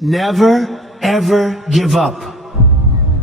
never, ever give up.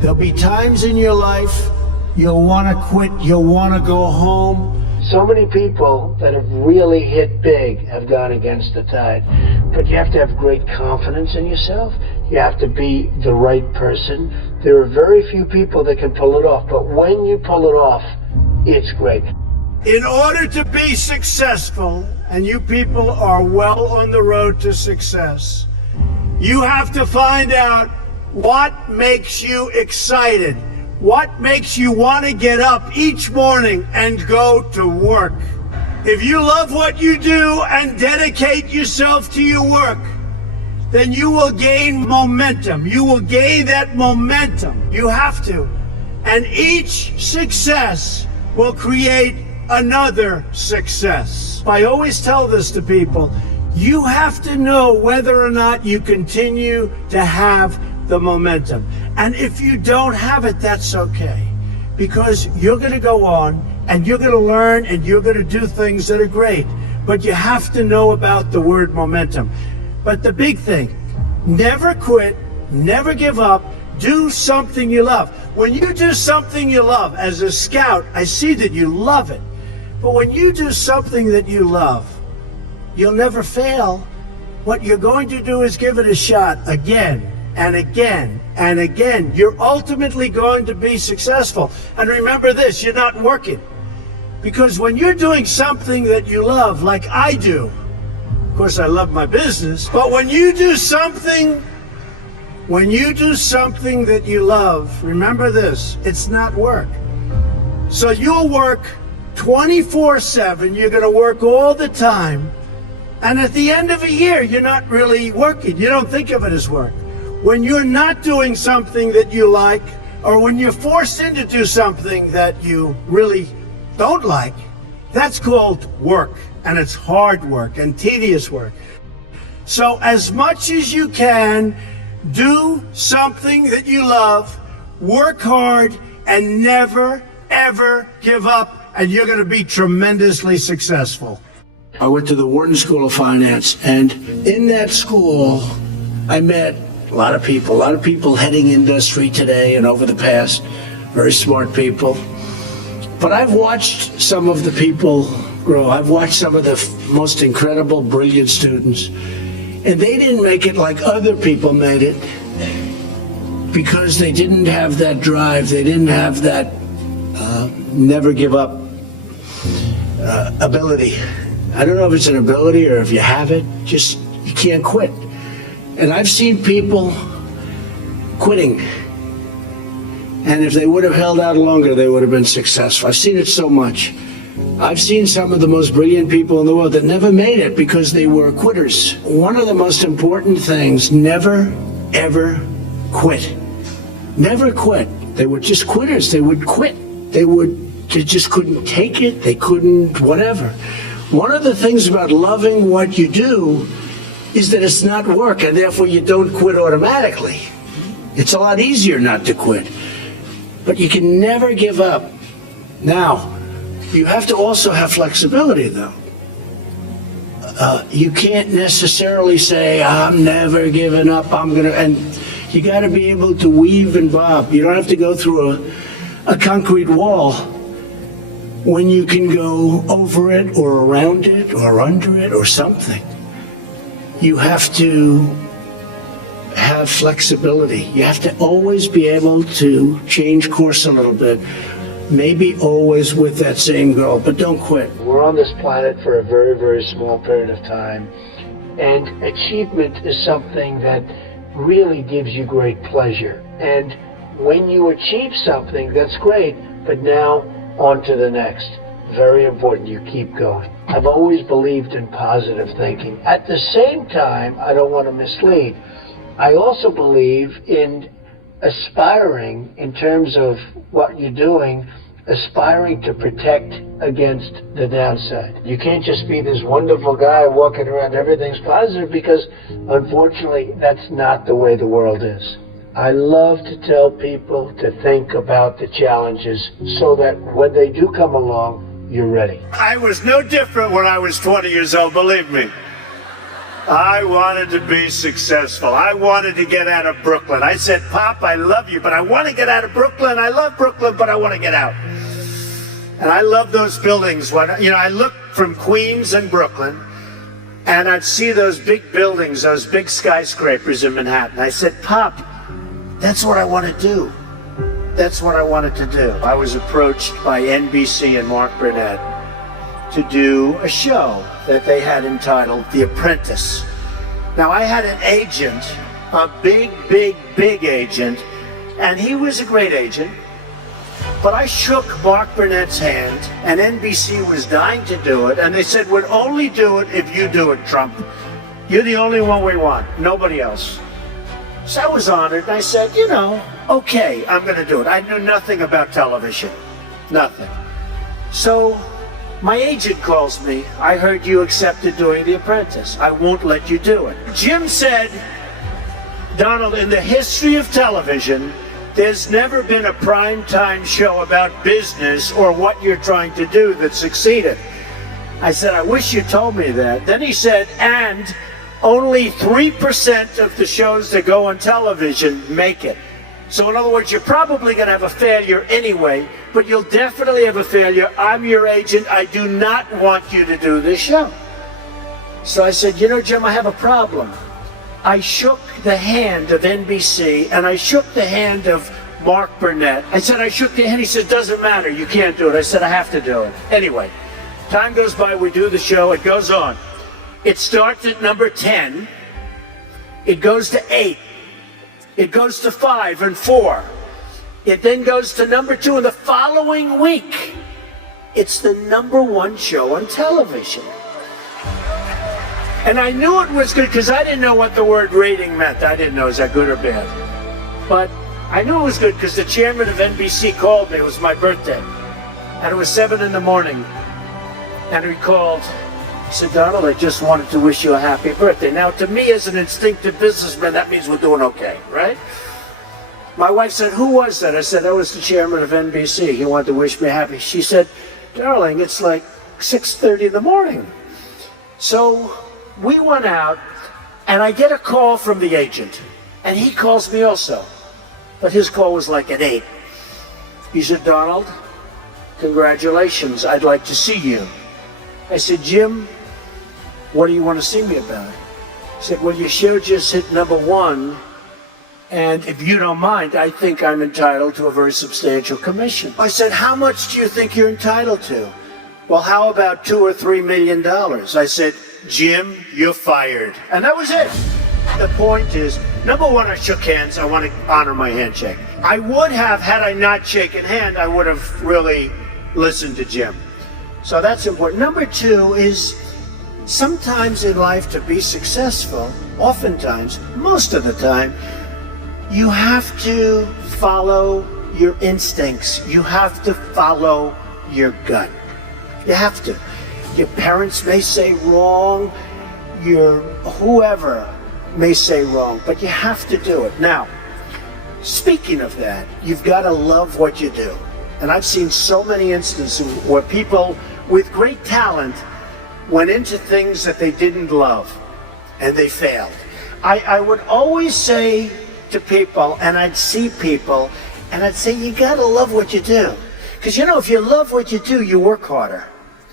There'll be times in your life you'll want to quit, you'll want to go home. So many people that have really hit big have gone against the tide. But you have to have great confidence in yourself. You have to be the right person. There are very few people that can pull it off, but when you pull it off, it's great. In order to be successful, and you people are well on the road to success, you have to find out what makes you excited, what makes you want to get up each morning and go to work. If you love what you do and dedicate yourself to your work, then you will gain momentum. You will gain that momentum. You have to. And each success will create another success. I always tell this to people. You have to know whether or not you continue to have the momentum. And if you don't have it, that's okay. Because you're going to go on and you're going to learn and you're going to do things that are great. But you have to know about the word momentum. But the big thing, never quit, never give up, do something you love. When you do something you love, as a scout, I see that you love it. But when you do something that you love, you'll never fail. What you're going to do is give it a shot again and again and again. You're ultimately going to be successful. And remember this, you're not working. Because when you're doing something that you love, like I do, of course I love my business, but when you do something that you love, remember this, it's not work. So you'll work 24/7, you're going to work all the time, and at the end of a year, you're not really working. You don't think of it as work. When you're not doing something that you like, or when you're forced into do something that you really don't like, that's called work, and it's hard work and tedious work. So as much as you can, do something that you love, work hard, and never, ever give up, and you're going to be tremendously successful. I went to the Wharton School of Finance, and in that school, I met a lot of people heading industry today and over the past, very smart people. But I've watched some of the people grow. I've watched some of the most incredible, brilliant students, and they didn't make it like other people made it because they didn't have that drive. They didn't have that never give up ability. I don't know if it's an ability or if you have it, just you can't quit. And I've seen people quitting, and if they would have held out longer, they would have been successful. I've seen it so much. I've seen some of the most brilliant people in the world that never made it because they were quitters. One of the most important things, never, ever quit. Never quit. They were just quitters. They would quit. They just couldn't take it. They couldn't whatever. One of the things about loving what you do is that it's not work, and therefore you don't quit automatically. It's a lot easier not to quit. But you can never give up. Now, you have to also have flexibility, though. You can't necessarily say, I'm never giving up, and you got to be able to weave and bob. You don't have to go through a concrete wall when you can go over it or around it or under it or something. You have to have flexibility. You have to always be able to change course a little bit. Maybe always with that same goal, but don't quit. We're on this planet for a very, very small period of time, and achievement is something that really gives you great pleasure. And when you achieve something, that's great, but now on to the next. Very important you keep going. I've always believed in positive thinking. At the same time, I don't want to mislead. I also believe in aspiring, in terms of what you're doing, aspiring to protect against the downside. You can't just be this wonderful guy walking around everything's positive, because unfortunately that's not the way the world is. I love to tell people to think about the challenges so that when they do come along, you're ready. I was no different when I was 20 years old, believe me. I wanted to be successful. I wanted to get out of Brooklyn. I said, Pop, I love you, but I want to get out of Brooklyn. I love Brooklyn, but I want to get out. And I love those buildings. When, I looked from Queens and Brooklyn, and I'd see those big buildings, those big skyscrapers in Manhattan. I said, Pop, that's what I want to do. That's what I wanted to do. I was approached by NBC and Mark Burnett to do a show that they had entitled The Apprentice. Now, I had an agent, a big agent, and he was a great agent, but I shook Mark Burnett's hand, and NBC was dying to do it, and they said, we'll only do it if you do it, Trump. You're the only one we want, nobody else. So I was honored, and I said, okay, I'm gonna do it. I knew nothing about television, nothing. So my agent calls me, I heard you accepted doing The Apprentice. I won't let you do it. Jim said, Donald, in the history of television, there's never been a primetime show about business or what you're trying to do that succeeded. I said, I wish you told me that. Then he said, and only 3% of the shows that go on television make it. So in other words, you're probably going to have a failure anyway, but you'll definitely have a failure. I'm your agent. I do not want you to do this show. So I said, Jim, I have a problem. I shook the hand of NBC and I shook the hand of Mark Burnett. I said, I shook the hand. He said, doesn't matter. You can't do it. I said, I have to do it. Anyway, time goes by. We do the show. It goes on. It starts at number 10. It goes to 8. It goes to 5 and 4. It then goes to number 2. And the following week, it's the number 1 show on television. And I knew it was good because I didn't know what the word rating meant. I didn't know, is that good or bad? But I knew it was good because the chairman of NBC called me. It was my birthday. And it was 7 in the morning. And he called. He said, Donald, I just wanted to wish you a happy birthday. Now, to me, as an instinctive businessman, that means we're doing okay, right? My wife said, who was that? I said, that was the chairman of NBC. He wanted to wish me happy. She said, darling, it's like 6:30 in the morning. So we went out, and I get a call from the agent. And he calls me also. But his call was like at 8. He said, Donald, congratulations. I'd like to see you. I said, Jim, what do you want to see me about? He said, well, your show just hit number 1, and if you don't mind, I think I'm entitled to a very substantial commission. I said, how much do you think you're entitled to? Well, how about $2 or $3 million? I said, Jim, you're fired. And that was it. The point is, number 1, I shook hands. I want to honor my handshake. I would have, had I not shaken hand, I would have really listened to Jim. So that's important. Number 2 is sometimes in life to be successful, oftentimes, most of the time, you have to follow your instincts. You have to follow your gut. You have to. Your parents may say wrong, your whoever may say wrong, but you have to do it. Now, speaking of that, you've got to love what you do. And I've seen so many instances where people with great talent went into things that they didn't love, and they failed. I would always say to people, and I'd see people, and I'd say, you gotta love what you do. Because if you love what you do, you work harder.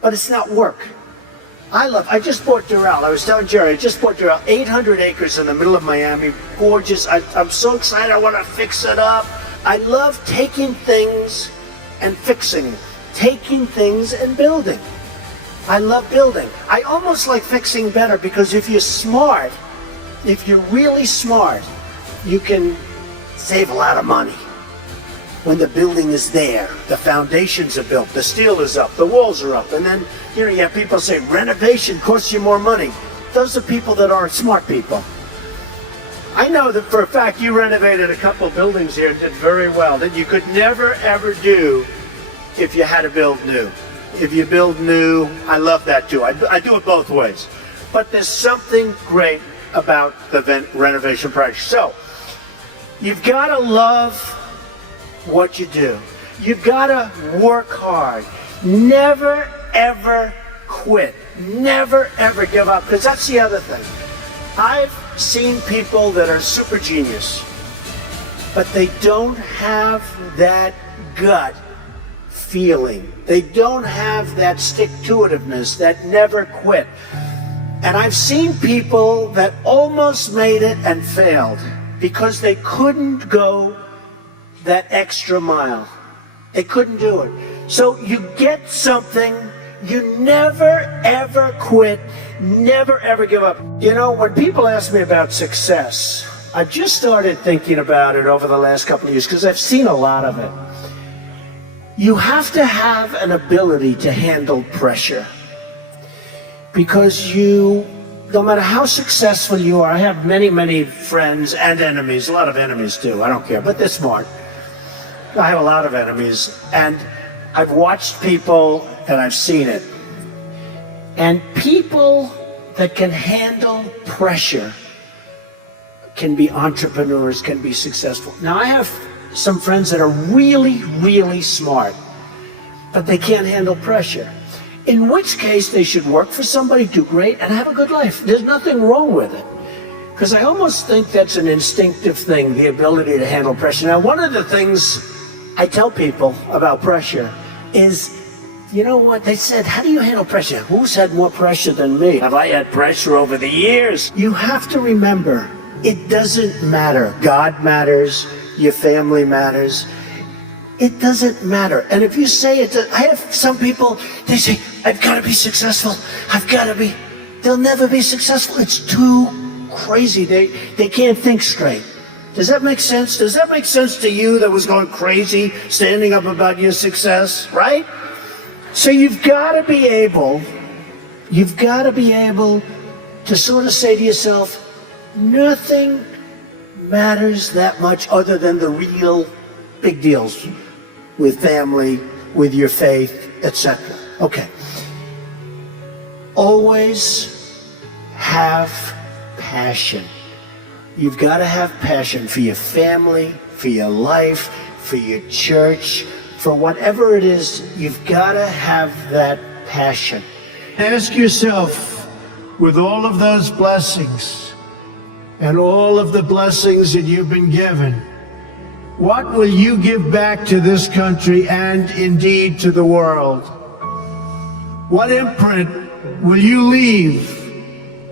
But it's not work. I just bought Doral. I was telling Jerry, I just bought Doral, 800 acres in the middle of Miami, gorgeous. I'm so excited, I want to fix it up. I love taking things and fixing, taking things and building. I love building. I almost like fixing better because if you're smart, if you're really smart, you can save a lot of money. When the building is there, the foundations are built, the steel is up, the walls are up, and then you have people say renovation costs you more money. Those are people that aren't smart people. I know that for a fact you renovated a couple buildings here and did very well that you could never ever do if you had to build new. If you build new, I love that too. I do it both ways. But there's something great about the renovation project. So, you've got to love what you do. You've got to work hard. Never, ever quit. Never, ever give up. Because that's the other thing. I've seen people that are super genius, but they don't have that gut feeling. They don't have that stick-to-itiveness, that never quit. And I've seen people that almost made it and failed because they couldn't go that extra mile. They couldn't do it. So you get something, you never ever quit, never ever give up. You know, when people ask me about success, I've just started thinking about it over the last couple of years because I've seen a lot of it. You have to have an ability to handle pressure, because no matter how successful you are, I have many friends and enemies, a lot of enemies too, I don't care, but they're smart. I have a lot of enemies, and I've watched people and I've seen it. And people that can handle pressure can be entrepreneurs, can be successful. Now, I have some friends that are really smart, but they can't handle pressure. In which case, they should work for somebody, do great, and have a good life. There's nothing wrong with it. Because I almost think that's an instinctive thing, the ability to handle pressure. Now, one of the things I tell people about pressure is, you know what, they said, how do you handle pressure? Who's had more pressure than me? Have I had pressure over the years? You have to remember, it doesn't matter. God matters, your family matters. It doesn't matter. And if you say it, I have some people, they say, I've got to be successful. They'll never be successful. It's too crazy. They can't think straight. Does that make sense? Does that make sense to you that was going crazy, standing up about your success, right? So you've got to be able to sort of say to yourself, nothing matters that much other than the real big deals with family, with your faith, etc. Okay. Always have passion. You've got to have passion for your family, for your life, for your church, for whatever it is. You've got to have that passion. Ask yourself, with all of those blessings and all of the blessings that you've been given, what will you give back to this country and indeed to the world? What imprint will you leave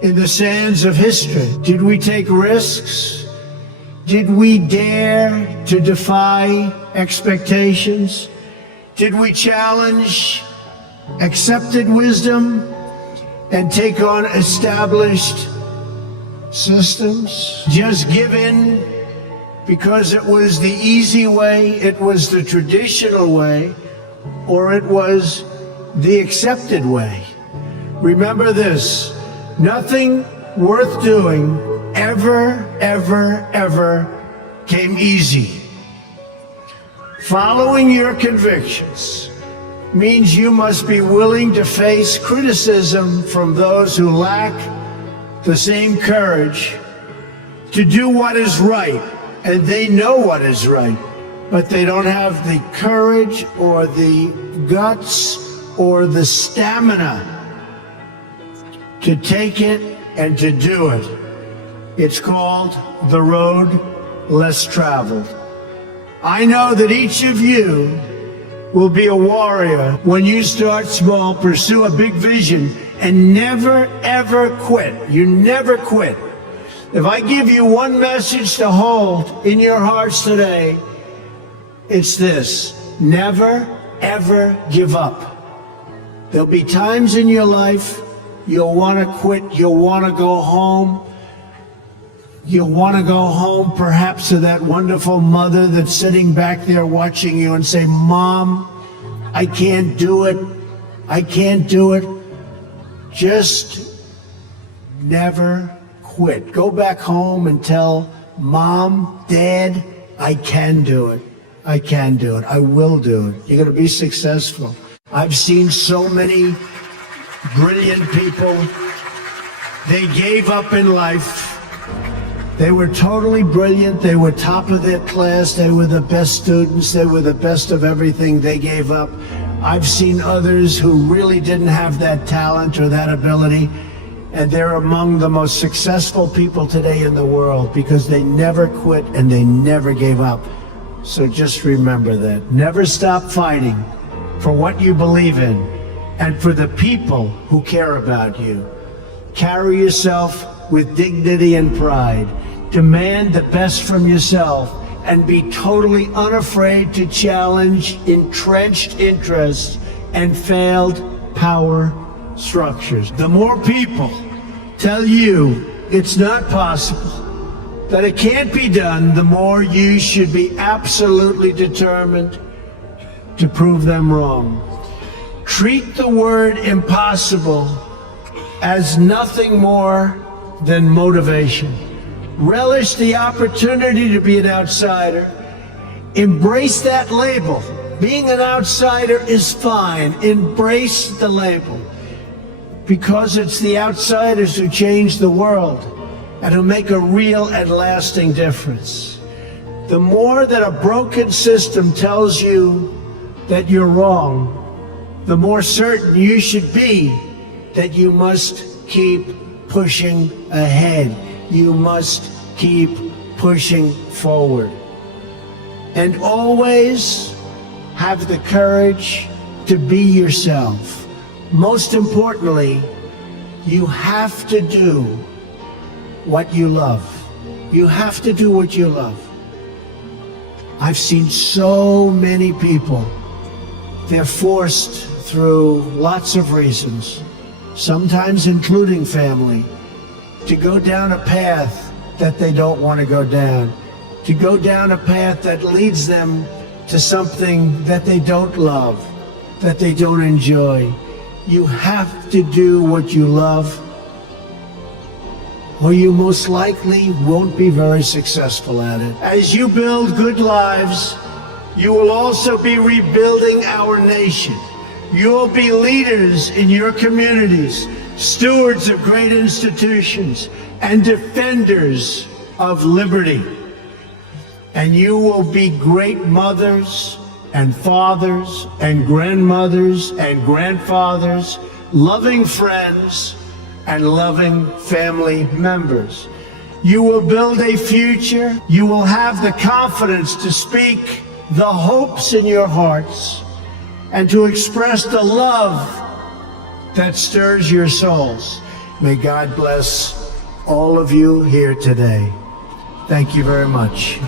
in the sands of history? Did we take risks? Did we dare to defy expectations? Did we challenge accepted wisdom and take on established systems? Just give in because it was the easy way, it was the traditional way, or it was the accepted way? Remember this, nothing worth doing ever came easy. Following your convictions means you must be willing to face criticism from those who lack the same courage to do what is right, and they know what is right, but they don't have the courage or the guts or the stamina to take it and to do it. It's called the road less traveled. I know that each of you will be a warrior when you start small, pursue a big vision, and never ever quit. You never quit. If I give you one message to hold in your hearts today, it's this: never ever give up. There'll be times in your life you'll want to quit, you'll want to go home. You'll want to go home perhaps to that wonderful mother that's sitting back there watching you and say, Mom, I can't do it. I can't do it. Just never quit. Go back home and tell Mom, Dad, I can do it. I can do it. I will do it. You're going to be successful. I've seen so many brilliant people. They gave up in life. They were totally brilliant. They were top of their class. They were the best students. They were the best of everything. They gave up. I've seen others who really didn't have that talent or that ability, And they're among the most successful people today in the world because they never quit and they never gave up. So just remember that. Never stop fighting for what you believe in and for the people who care about you. Carry yourself with dignity and pride. Demand the best from yourself and be totally unafraid to challenge entrenched interests and failed power structures. The more people tell you it's not possible, that it can't be done, the more you should be absolutely determined to prove them wrong. Treat the word impossible as nothing more than motivation. Relish the opportunity to be an outsider. Embrace that label. Being an outsider is fine. Embrace the label. Because it's the outsiders who change the world and who make a real and lasting difference. The more that a broken system tells you that you're wrong, the more certain you should be that you must keep pushing ahead. You must keep pushing forward. And always have the courage to be yourself. Most importantly, you have to do what you love. You have to do what you love. I've seen so many people, they're forced through lots of reasons, sometimes including family, to go down a path that they don't want to go down, to go down a path that leads them to something that they don't love, that they don't enjoy. You have to do what you love, or you most likely won't be very successful at it. As you build good lives, you will also be rebuilding our nation. You will be leaders in your communities, stewards of great institutions, and defenders of liberty. And you will be great mothers and fathers and grandmothers and grandfathers, loving friends and loving family members. You will build a future. You will have the confidence to speak the hopes in your hearts and to express the love that stirs your souls. May God bless all of you here today. Thank you very much.